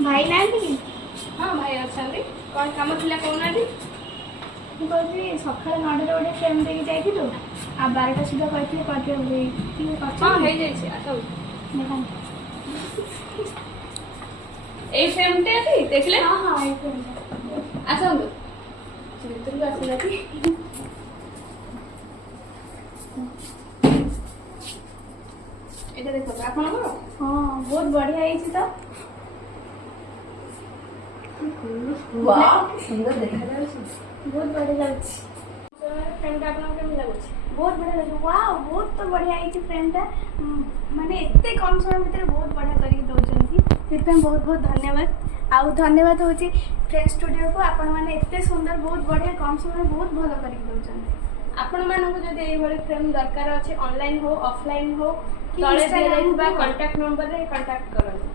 भाई ना कि हाँ भाई अच्छा कौन कम थी कहना कहती सकाल 9 गोटे फ्रेम देके जाइलु आ 12टा सुधा कहते करदे हाँ हो जाइए आस এই ফ্রেমটা কি দেখলে हाँ हाँ আসন্তু ভিতরକୁ ଆସିନାହାନ୍ତି এটা ଦେଖନ୍ତୁ ଆପଣଙ୍କର हाँ बहुत बढ़िया है तो वाह सुंदर देखा जाए बहुत बढ़िया लगे ଫ୍ରେମଟା ଆପଣଙ୍କୁ କେମିତି ଲାଗୁଛି बहुत बढ़िया लगे वाओ बहुत तो बढ़िया है फ्रेमटा माने एते कम समय भीतर बहुत बढ़िया करके दौरान से बहुत बहुत धन्यवाद आउ धन्यवाद हूँ फ्रेंड स्टूडियो को आपण मैंने एते सुंदर बहुत बढ़िया कम समय बहुत भल करके दौरान आपण मानक जदि एभली फ्रेम दरकार अछि ऑनलाइन हो ऑफलाइन हो कि तळे Instagram दिया हो। कांटेक्ट नंबर रे कांटेक्ट करନ୍ତୁ